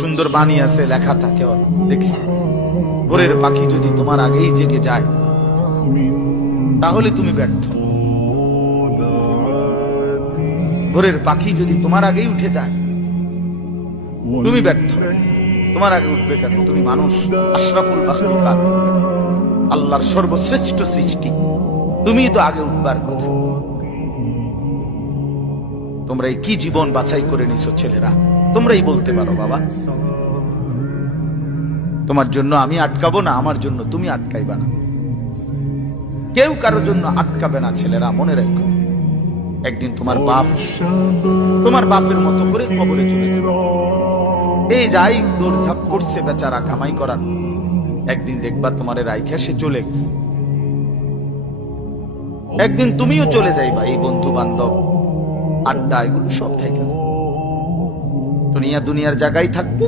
সুন্দর বাণী আছে, লেখা থাকে, দেখছি ভোরের পাখি যদি তোমার আগেই জেগে যায় তাহলে তুমি ব্যর্থ। ভোরের পাখি যদি তোমার আগেই উঠে যায় তুমি ব্যর্থ। তোমার আগে উঠবে কেন? তুমি মানুষ, আশরাফুল মাখলুকাত, আল্লাহর সর্বশ্রেষ্ঠ সৃষ্টি, তুমি তো আগে উঠবার কথা। তোমরা এই কি জীবন বাছাই করে নিছো ছেলেরা, তোমরাই বলতে পারো বাবা। তোমার জন্য আমি আটকাবো না, আমার জন্য তুমি আটকাইবা না। কেউ কারোর জন্য আটকাবে না ছেলেরা, মনে রাখো। একদিন তোমার বাপের মতো করে কবরে চলে যাবে। এই যাই দৌড়ঝাঁপ করছে বেচারা কামাই করার, একদিন দেখবা তোমার রাইখা সে চলে গেছে। একদিন তুমিও চলে যাইবা। এই বন্ধু বান্ধব আড্ডা এগুলো সব থেকে দুনিয়ার জায়গায় থাকবে,